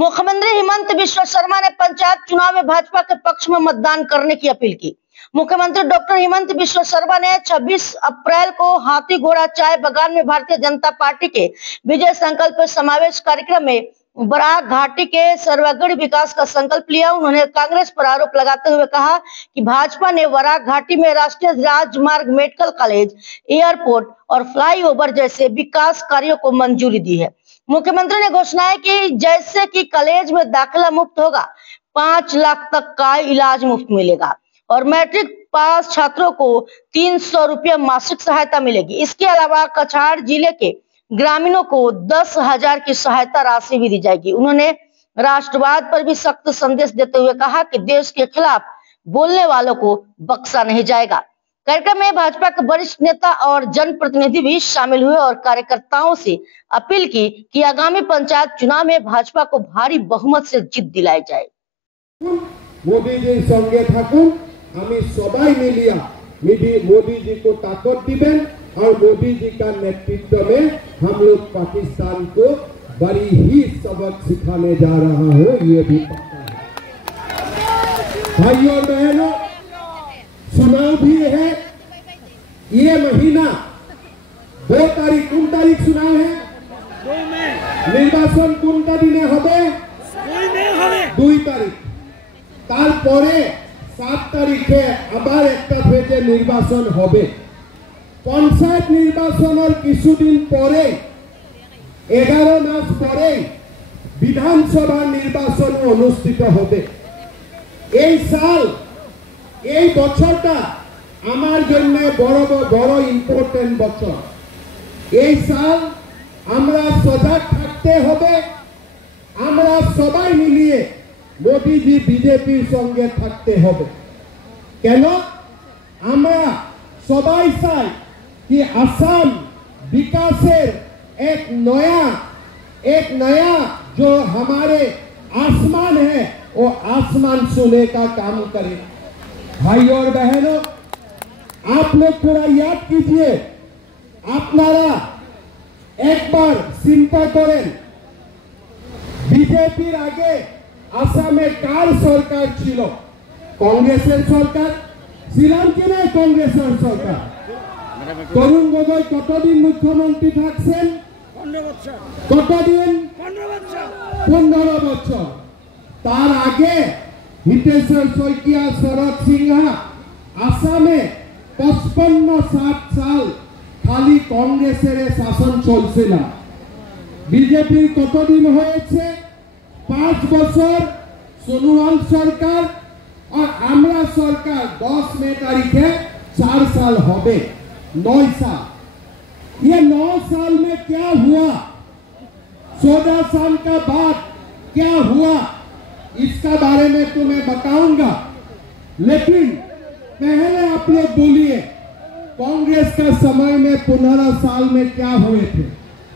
मुख्यमंत्री हिमंत बिश्व शर्मा ने पंचायत चुनाव में भाजपा के पक्ष में मतदान करने की अपील की। मुख्यमंत्री डॉक्टर हिमंत बिश्व शर्मा ने 26 अप्रैल को हाथी घोड़ा चाय बागान में भारतीय जनता पार्टी के विजय संकल्प समावेश कार्यक्रम में बराक घाटी के सर्वांगीण विकास का संकल्प लिया। उन्होंने कांग्रेस पर आरोप लगाते हुए कहा कि भाजपा ने बराक घाटी में राष्ट्रीय राजमार्ग, मेडिकल कॉलेज, एयरपोर्ट और फ्लाईओवर जैसे विकास कार्यों को मंजूरी दी है। मुख्यमंत्री ने घोषणा की जैसे कि कॉलेज में दाखिला मुफ्त होगा, 5 लाख तक का इलाज मुफ्त मिलेगा और मैट्रिक पास छात्रों को 300 रुपया मासिक सहायता मिलेगी। इसके अलावा कछाड़ जिले के ग्रामीणों को 10,000 की सहायता राशि भी दी जाएगी। उन्होंने राष्ट्रवाद पर भी सख्त संदेश देते हुए कहा कि देश के खिलाफ बोलने वालों को बख्शा नहीं जाएगा। कार्यक्रम में भाजपा के वरिष्ठ नेता और जनप्रतिनिधि भी शामिल हुए और कार्यकर्ताओं से अपील की कि आगामी पंचायत चुनाव में भाजपा को भारी बहुमत से जीत दिलाई जाए। मोदी जी संगे थाकुन, हमें सबाई मिलिया मोदी जी को ताकत दिबेन और मोदी जी का नेतृत्व में हम लोग पाकिस्तान को बड़ी ही सबक सिखाने जा रहा हो, ये भी पता है। भाइयों और बहनों, चुनाव भी है ये महीना 2 तारीख, 3 तारीख चुनाव है। निर्वाचन कोनटा दिने होबे? 2 तारीख। तारपरे 7 तारीखे आबार एकटा फेजे निर्वाचन होबे। पंचायत निर्वाचन किछुदिन परे 11 मास परे विधानसभा निर्वाचन अनुष्ठित होबे। এই সাল এই বছরটা আমার জন্য বড় ইম্পর্টেন্ট বছর। এই সাল আমরা সজাগ থাকতে হবে, আমরা সবাই মিলিয়ে মোদিজি বিজেপির সঙ্গে থাকতে হবে। কেন? আমরা সবাই চাই कि असम विकासेर एक नया जो हमारे आसमान है वो आसमान छूने का काम करे। भाइयों और बहनों, आप लोग थोड़ा याद कीजिए, आपनारा एक बार चिंता करें बीजेपीर आगे आसामे कार सरकार छिलो? कांग्रेसेर सरकार ছিলাম কি না? कांग्रेसेर सरकार। তরুণ গগৈ কতদিন মুখ্যমন্ত্রী থাকছেন? 15 বছর। কতদিন? 15 বছর। তার আগে হিতেশ্বর শইকিয়া, শরৎ সিংহা আসামে 55-60 সাল খালি কংগ্রেসের শাসন চলছিল। বিজেপির কতদিন হয়েছে? 5 বছর। সোনোয়াল সরকার और आमरा सरकार 10 मई तारीखे 4 साल होबे, 9 साल। ये 9 साल में क्या हुआ? 14 साल का बाद क्या हुआ इसका बारे में तो मैं बताऊंगा, लेकिन पहले आप लोग बोलिए कांग्रेस का समय में 15 साल में क्या हुए थे?